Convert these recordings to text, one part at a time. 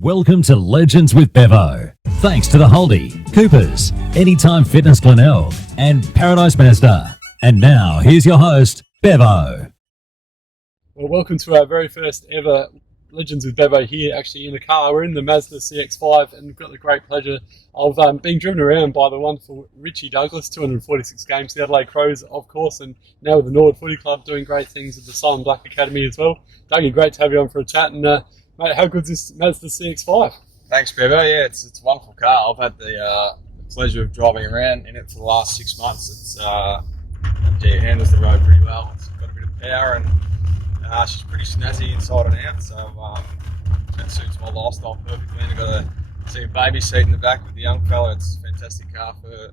Welcome to Legends with Bevo. Thanks to the Holdy, Coopers, Anytime Fitness Glenelg, and Paradise Mazda. And now, here's your host, Bevo. Well, welcome to our very first ever Legends with Bevo here, actually in a car. We're in the Mazda CX5 and we've got the great pleasure of being driven around by the wonderful Richie Douglas, 246 games, the Adelaide Crows, of course, and now with the Norwood Footy Club doing great things at the SANFL Black Academy as well. Dougie, great to have you on for a chat. And mate, how good's this Mazda CX5? Thanks, Bevo. Yeah, it's a wonderful car. I've had the pleasure of driving around in it for the last 6 months. It handles the road pretty well. It's got a bit of power and she's pretty snazzy inside and out, so that suits my lifestyle perfectly. And I've got a baby seat in the back with the young fella. It's a fantastic car for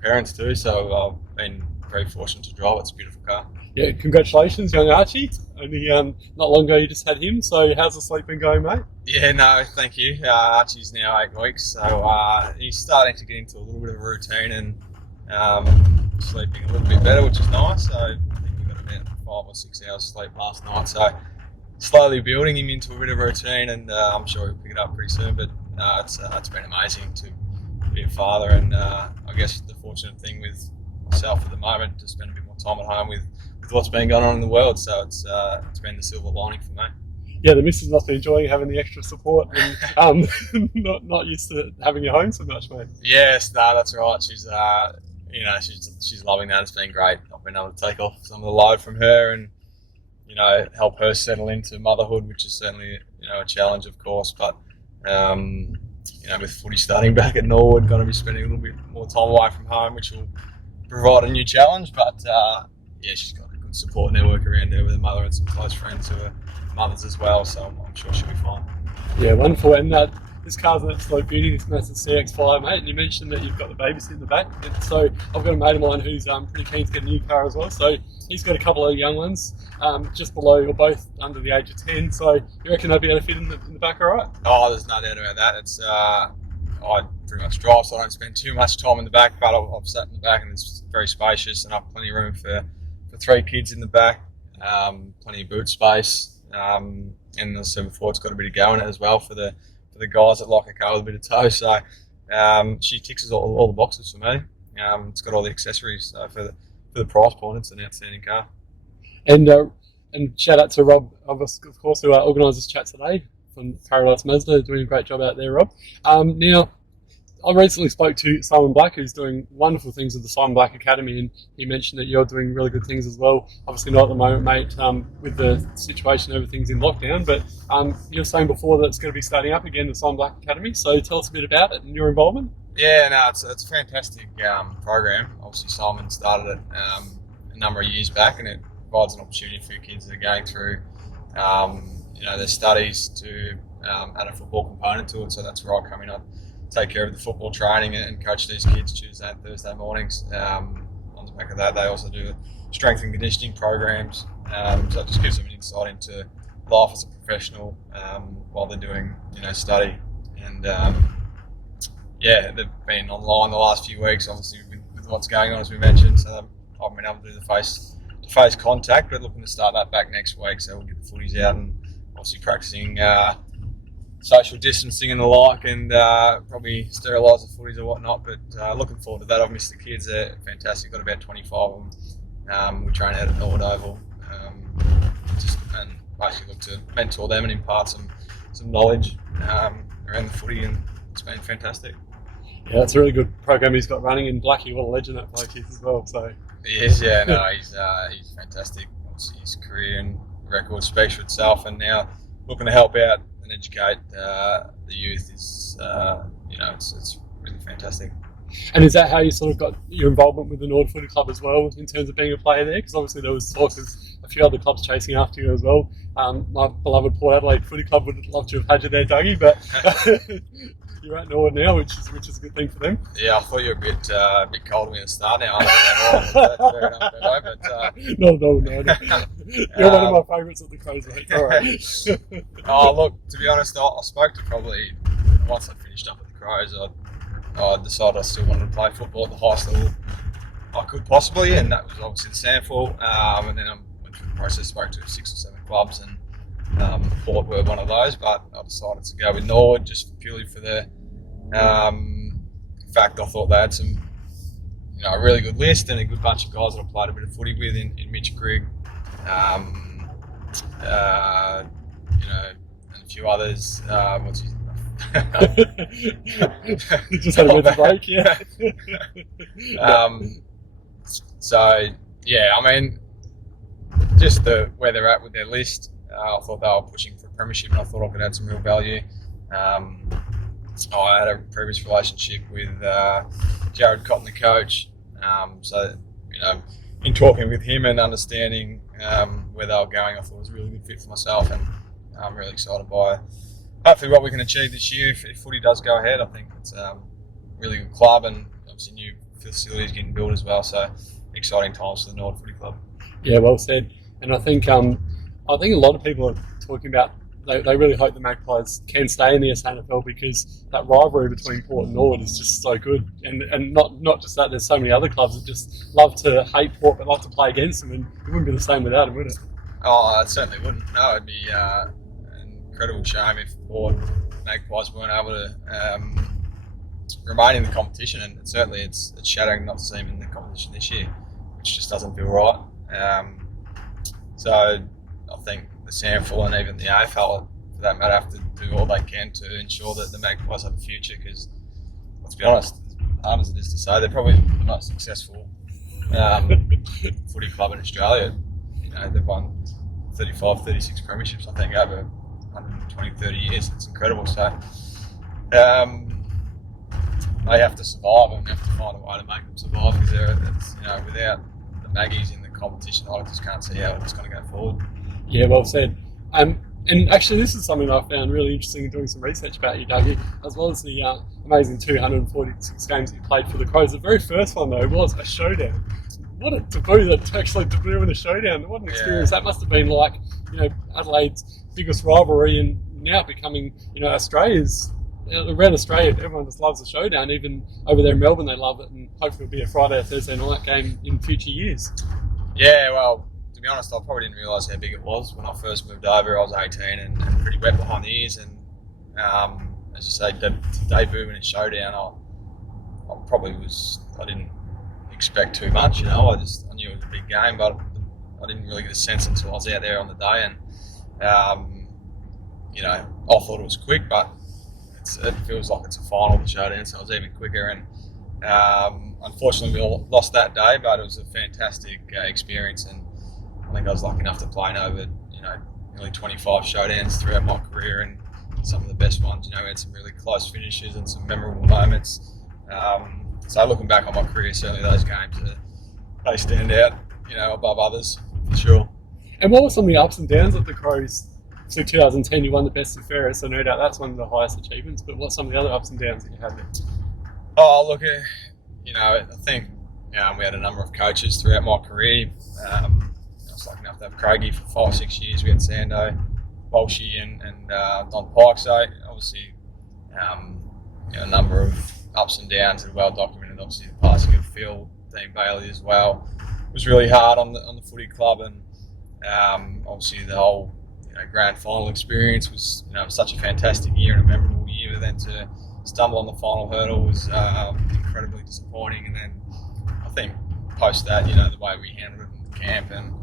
parents too, so I've been very fortunate to drive it. It's a beautiful car. Yeah, congratulations, young Archie. Only not long ago you just had him, so how's the sleep been going, mate? Yeah, no, thank you. Archie's now 8 weeks, so he's starting to get into a little bit of a routine and sleeping a little bit better, which is nice. So I think we got about 5 or 6 hours sleep last night, so slowly building him into a bit of a routine, and I'm sure he'll pick it up pretty soon. But it's been amazing to be a father, and I guess the fortunate thing with myself at the moment to spend a bit more time at home with what's been going on in the world, so it's been the silver lining for me. Yeah, the missus must be enjoying having the extra support and not used to having you home so much, mate. Yes, no, that's right. She's she's loving that. It's been great. I've been able to take off some of the load from her and help her settle into motherhood, which is certainly a challenge, of course. But with footy starting back at Norwood, going to be spending a little bit more time away from home, which will provide a new challenge. But she's got a good support network around her with her mother and some close friends who are mothers as well. So I'm sure she'll be fine. Yeah, wonderful. And this car's an absolute beauty, this Mazda CX5, mate. And you mentioned that you've got the baby seat in the back. And so I've got a mate of mine who's pretty keen to get a new car as well. So he's got a couple of young ones, just below or both under the age of 10. So you reckon they'll be able to fit in the back all right? Oh, there's no doubt about that. It's I pretty much drive, so I don't spend too much time in the back, but I've sat in the back and it's very spacious and I've plenty of room for 3 kids in the back, plenty of boot space, and as I said before, it's got a bit of go in it as well for the guys that like a car with a bit of toe. So she ticks all the boxes for me. It's got all the accessories, so for the price point, it's an outstanding car. And shout out to Rob, of course, who organised this chat today from Paradise Mazda, doing a great job out there, Rob. Now, I recently spoke to Simon Black, who's doing wonderful things at the SANFL Black Academy, and he mentioned that you're doing really good things as well. Obviously not at the moment, mate, with the situation, everything's in lockdown, but you were saying before that it's going to be starting up again, the SANFL Black Academy, so tell us a bit about it and your involvement. Yeah, no, it's a fantastic program. Obviously Simon started it a number of years back, and it provides an opportunity for kids that are going through their studies to add a football component to it, so that's where I come in. I take care of the football training and coach these kids Tuesday and Thursday mornings. On the back of that, they also do strength and conditioning programs, so it just gives them an insight into life as a professional while they're doing study. And they've been online the last few weeks, obviously with what's going on, as we mentioned, so I've been able to do the face-to-face contact, but looking to start that back next week, so we'll get the footies out and obviously practicing social distancing and the like, and probably sterilise the footies or whatnot. But looking forward to that. I've missed the kids. They're fantastic. Got about 25 of them. We train out at Norwood Oval, and basically look to mentor them and impart some knowledge around the footy, and it's been fantastic. Yeah, it's a really good program he's got running, and Blackie, what a legend that bloke is as well. So he is, yeah. No, he's fantastic. Obviously, his career and record speaks for itself, and now looking to help out and educate the youth is, it's really fantastic. And is that how you sort of got your involvement with the Norwood Footy Club as well, in terms of being a player there? Because obviously there was talk of a few other clubs chasing after you as well. My beloved Port Adelaide Footy Club would love to have had you there, Dougie, but you're at Norwood now, which is a good thing for them. Yeah, I thought you were a bit cold to me at the start now. That's fair enough, but No. You're one of my favourites at the Crows, mate. All right. Oh, look, to be honest, I spoke to probably, once I finished up at the Crows, I decided I still wanted to play football at the highest level I could possibly, and that was obviously the SANFL. And then I went through the process, spoke to 6 or 7 clubs, and Port were one of those, but I decided to go with Norwood just purely for the fact I thought they had some, a really good list and a good bunch of guys that I played a bit of footy with in Mitch Grigg, and a few others. What's his You just had a bit of a break, yeah. So yeah, I mean, just where they're at with their list, I thought they were pushing for a premiership, and I thought I could add some real value. I had a previous relationship with Jared Cotton, the coach, so in talking with him and understanding where they were going, I thought it was a really good fit for myself, and I'm really excited by hopefully what we can achieve this year if footy does go ahead. I think it's a really good club, and obviously new facilities getting built as well, so exciting times for the Norwood Footy Club. Yeah, well said. And I think a lot of people are talking about they really hope the Magpies can stay in the SANFL because that rivalry between Port and Norwood is just so good. And not just that, there's so many other clubs that just love to hate Port but love to play against them, and it wouldn't be the same without them, would it? Oh, it certainly wouldn't. No, it'd be an incredible shame if Port Magpies weren't able to remain in the competition, and certainly it's shattering not to see them in the competition this year, which just doesn't feel right. So I think the SANFL and even the AFL, for that matter, have to do all they can to ensure that the Magpies have a future, because let's be honest, as hard as it is to say, they're probably the most successful footy club in Australia. They've won 35, 36 premierships, I think, over 120, 30 years. It's incredible. So they have to survive and have to find a way to make them survive, because without the Maggies in the competition, I just can't see how it's going to go forward. Yeah, well said. And actually, this is something I found really interesting in doing some research about you, Dougie, as well as the amazing 246 games you played for the Crows. The very first one, though, was a showdown. What a debut to actually debut in a showdown. What an experience that must have been like, Adelaide's biggest rivalry, and now becoming, Australia's, around Australia, everyone just loves the showdown. Even over there in Melbourne, they love it, and hopefully it'll be a Friday or Thursday night game in future years. Yeah, well, to be honest, I probably didn't realise how big it was when I first moved over. I was 18 and pretty wet behind the ears, and as you say, to debut in a showdown, I didn't expect too much. I knew it was a big game, but I didn't really get a sense until I was out there on the day, and I thought it was quick, but it feels like it's a final, the showdown, so it was even quicker. And unfortunately, we all lost that day, but it was a fantastic experience, and I think I was lucky enough to play in over, nearly 25 showdowns throughout my career, and some of the best ones. We had some really close finishes and some memorable moments. So looking back on my career, certainly those games, they stand out, above others, for sure. And what were some of the ups and downs of the Crows? So 2010, you won the best and fairest, so no doubt that's one of the highest achievements. But what's some of the other ups and downs that you had there? Oh, look, I think we had a number of coaches throughout my career. I was lucky enough to have Craigie for 5 or 6 years. We had Sando, Walshy, and Don Pike. So obviously, a number of ups and downs that are well documented. Obviously, the passing of Phil, Dean Bailey as well was really hard on the footy club, and obviously the whole grand final experience was such a fantastic year and a memorable year. But then to stumble on the final hurdle was incredibly disappointing. And then I think post that, the way we handled it in the camp and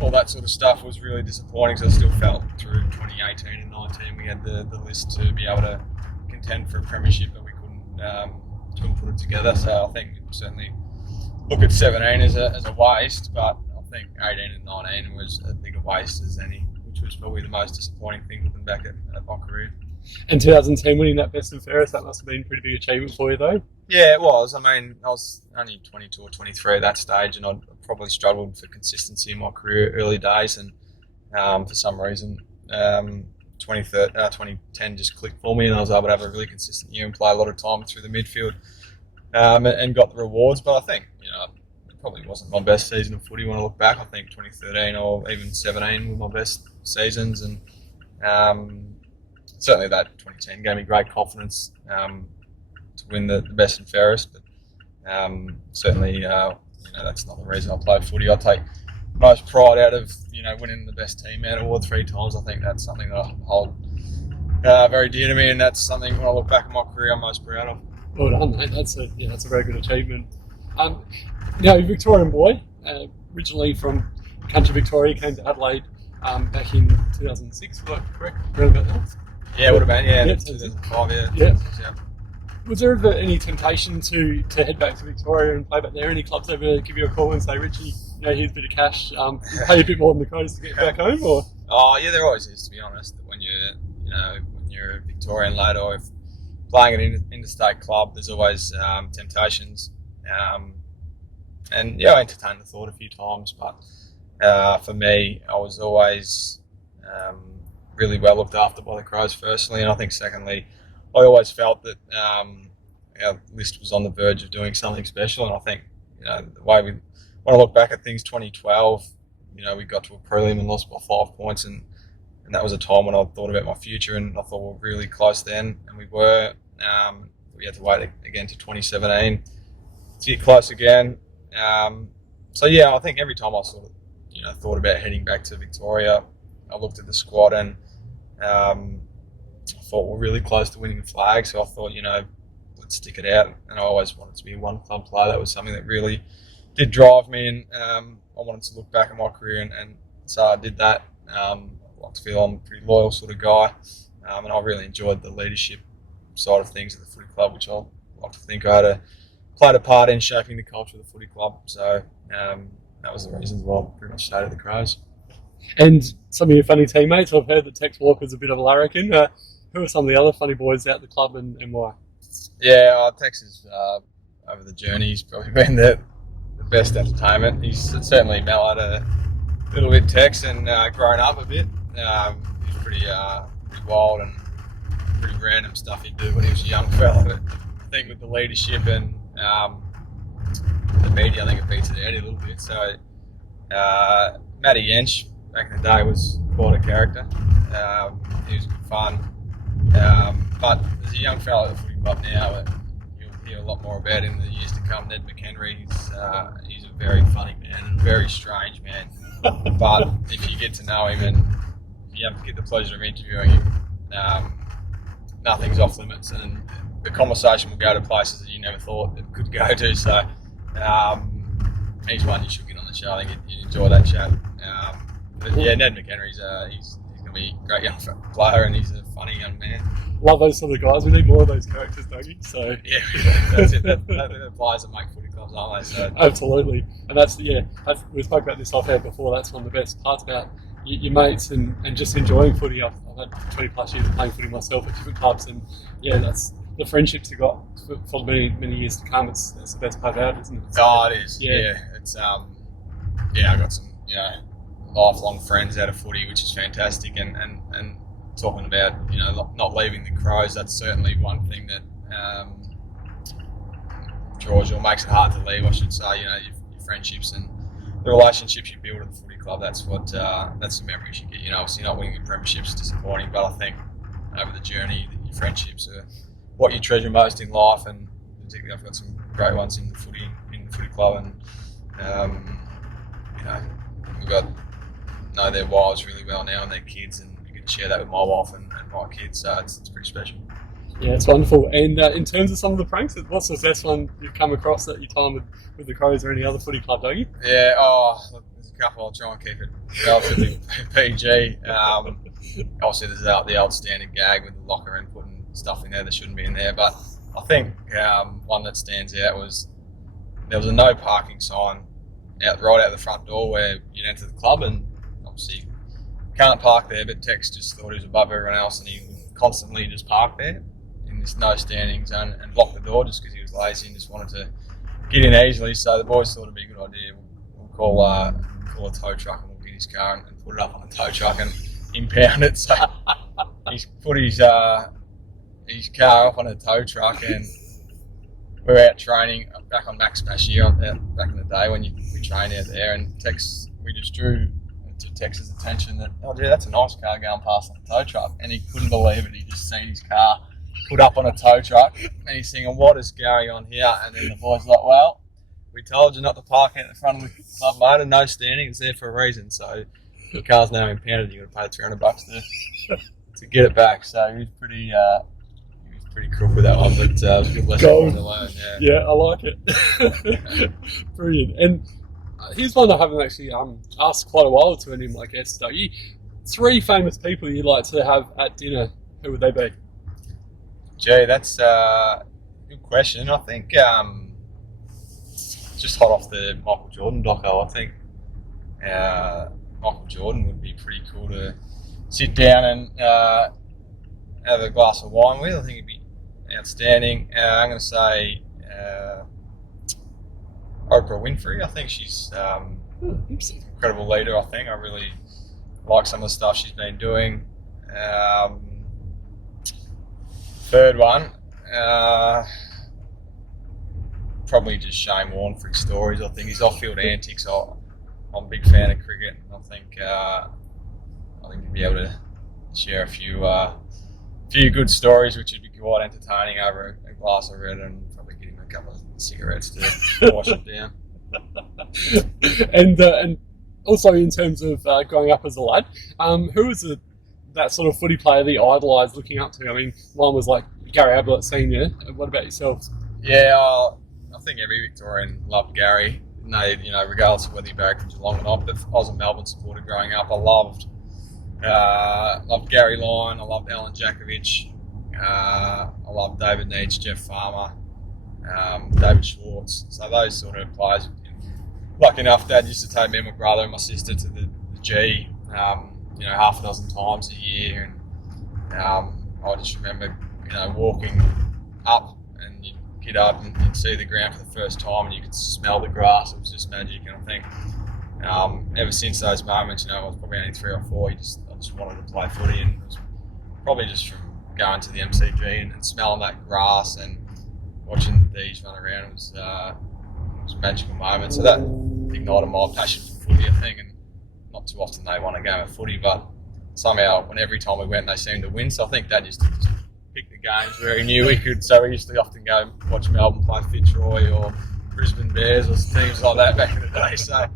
all that sort of stuff was really disappointing. So I still felt through 2018 and 19 we had the list to be able to contend for a premiership, but we couldn't put it together. So I think certainly look at 17 as a waste, but I think 18 and 19 was a bigger waste as any, which was probably the most disappointing thing looking back at my career. And 2010 winning that best and fairest, that must have been a pretty big achievement for you, though. Yeah, it was. I mean, I was only 22 or 23 at that stage, and I'd probably struggled for consistency in my career early days, and for some reason 2010 just clicked for me, and I was able to have a really consistent year and play a lot of time through the midfield, and got the rewards. But I think it probably wasn't my best season of footy when I look back. I think 2013 or even 17 were my best seasons, and certainly that 2010 gave me great confidence to win the best and fairest. But certainly, that's not the reason I play footy. I take most pride out of winning the best team out award 3 times. I think that's something that I hold very dear to me, and that's something when I look back at my career I'm most proud of. Well done, mate. That's a very good achievement. Now, you're a Victorian boy, originally from country Victoria, came to Adelaide back in 2006. Was that correct? Around about that? Yeah, it would have been. Yeah, Yeah, 2005. Yeah. Yeah. 2006, yeah. Was there ever any temptation to head back to Victoria and play back there? Any clubs ever give you a call and say, Richie, here's a bit of cash, pay a bit more than the Crows to get back home? Or? Oh, yeah, there always is, to be honest. When you're a Victorian lad or if playing at an interstate club, there's always temptations. And I entertained the thought a few times, but for me, I was always really well looked after by the Crows, firstly, and I think secondly, I always felt that our list was on the verge of doing something special, and I think the way when I look back at things, 2012, we got to a prelim and lost by 5 points, and that was a time when I thought about my future, and I thought we were really close then, and we were. We had to wait again to 2017 to get close again. So yeah, I think every time I sort of thought about heading back to Victoria, I looked at the squad and I thought we're really close to winning the flag, so I thought, let's stick it out. And I always wanted to be a one club player. That was something that really did drive me, and I wanted to look back at my career, and so I did that. I like to feel I'm a pretty loyal sort of guy, and I really enjoyed the leadership side of things at the footy club, which I like to think I had played a part in shaping the culture of the footy club. So that was the reasons why I pretty much stayed at the Crows. And some of your funny teammates, I've heard that Tex Walker's a bit of a larrikin. Who are some of the other funny boys out the club, and why? Yeah, Tex is, over the journey, he's probably been the best entertainment. He's certainly mellowed a little bit, Tex, and grown up a bit. He's pretty wild and pretty random stuff he'd do when he was a young fella. But I think with the leadership and the media, I think it beats it out a little bit. So Matty Yench, back in the day, was quite a character. He was good fun. But as a young fellow at the footy club now, you'll hear a lot more about in the years to come. Ned McHenry, he's a very funny man and a very strange man. But if you get to know him and you get the pleasure of interviewing him, nothing's off limits, and the conversation will go to places that you never thought it could go to. So he's one you should get on the show. I think you'd enjoy that chat. But yeah, Ned McHenry's he's going to be a great young player, and he's a funny young man. Love those sort of guys. We need more of those characters, Dougie. So yeah, that's it. They're the players that make footy clubs, aren't they? So absolutely, and we spoke about this off air before. That's one of the best parts about your mates and just enjoying footy. I've had 20 plus years of playing footy myself at different clubs, and yeah, that's the friendships you got for many years to come. That's the best part about it, isn't it? Oh, it is. Yeah. It's I got some lifelong friends out of footy, which is fantastic, and talking about not leaving the Crows, that's certainly one thing that draws you or makes it hard to leave, I should say. Your friendships and the relationships you build at the footy club, that's the memories you get. Obviously not winning the premierships is disappointing, but I think over the journey, your friendships are what you treasure most in life, and particularly I've got some great ones in the footy club, and we've got know their wives really well now and their kids, and you get to share that with my wife and my kids, so it's pretty special. Yeah, it's wonderful. And in terms of some of the pranks, what's the best one you've come across at your time with the Crows or any other footy club, Dougie? Yeah, look, there's a couple. I'll try and keep it relatively PG. Obviously, there's the old standard gag with the locker and putting stuff in there that shouldn't be in there. But I think one that stands out was there was a no parking sign right out the front door where you'd enter the club, and obviously you can't park there, but Tex just thought he was above everyone else, and he would constantly just park there in this no standing zone and lock the door just because he was lazy and just wanted to get in easily. So the boys thought it'd be a good idea. We'll call a tow truck and we'll get his car and put it up on the tow truck and impound it. So he's put his car up on a tow truck, and we're out training back on Max Bashir back in the day when we trained out there, and we just drew to Tex's attention that, oh gee, that's a nice car going past on a tow truck, and he couldn't believe it. He just seen his car put up on a tow truck, and he's thinking, what is going on here? And then the boys like, well, we told you not to park out in front of the club motor. No standing. It's there for a reason. So the car's now impounded. You're going to pay $300 to get it back. So he was pretty crook with that one, but it was a good lesson for him to learn. Yeah, I like it. Brilliant. And here's one I haven't actually asked quite a while to any of my guests. Dougie, 3 famous people you'd like to have at dinner. Who would they be? Gee, that's a good question. I think just hot off the Michael Jordan doco, I think Michael Jordan would be pretty cool to sit down and have a glass of wine with. I think it'd be outstanding. I'm going to say Oprah Winfrey. I think she's an incredible leader. I think I really like some of the stuff she's been doing. Third one, probably just Shane Warne for his stories. I think his off-field antics. I'm a big fan of cricket. I think he'd be able to share a few good stories, which would be quite entertaining over a glass of red, and probably get him a couple of cigarettes to wash it down. And also in terms of growing up as a lad, who was that sort of footy player that you idolised looking up to? I mean, one was like Gary Ablett Senior. What about yourself? Yeah, I think every Victorian loved Gary. Regardless of whether you barracked from Geelong or not. But I was a Melbourne supporter growing up. I loved Gary Lyon. I loved Alan Jakovich. I loved David Neitz, Jeff Farmer, David Schwartz. So those sort of players. Lucky enough, Dad used to take me and my brother and my sister to the G. Half a dozen times a year, and I just remember, walking up, and you'd get up and you'd see the ground for the first time, and you could smell the grass. It was just magic, and I think ever since those moments, I was probably only 3 or 4. I just wanted to play footy, and it was probably just from going to the MCG and smelling that grass and watching the D's run around. It was a magical moment. So that ignited my passion for footy, I think, and not too often they won a game of footy, but somehow every time we went, they seemed to win. So I think Dad used to just pick the games where he knew we could. So we used to often go watch Melbourne play Fitzroy or Brisbane Bears or teams like that back in the day. So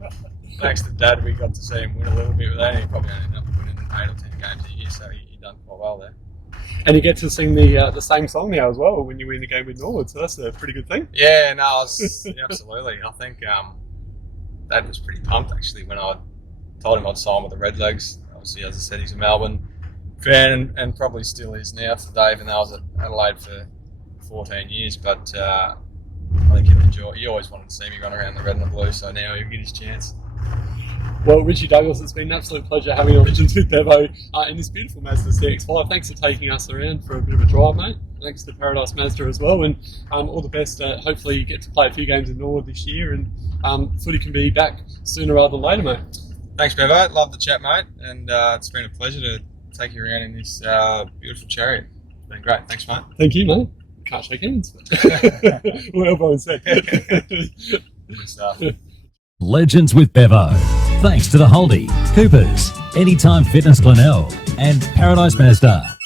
thanks to Dad, we got to see him win a little bit with that. He probably ended up winning 8 or 10 games a year, so he done quite well there. And you get to sing the same song now as well when you win the game with Norwood, so that's a pretty good thing. Yeah, no, absolutely. I think Dad was pretty pumped actually when I told him I'd sign with the Redlegs. Obviously, as I said, he's a Melbourne fan and probably still is now today, even though I was at Adelaide for 14 years. But I think he'll enjoy it. He always wanted to see me run around the red and the blue, so now he'll get his chance. Well, Richie Douglas, it's been an absolute pleasure having you on Legends with Bevo in this beautiful Mazda CX5. Thanks for taking us around for a bit of a drive, mate. Thanks to Paradise Mazda as well, and all the best. Hopefully you get to play a few games in Norwood this year, and footy can be back sooner rather than later, mate. Thanks, Bevo. Love the chat, mate, and it's been a pleasure to take you around in this beautiful chariot. It's been great. Thanks, mate. Thank you, mate. Can't shake hands. Well, everyone said. Good stuff. Legends with Bevo. Thanks to the Holdie, Coopers, Anytime Fitness Glenelg, and Paradise Mazda.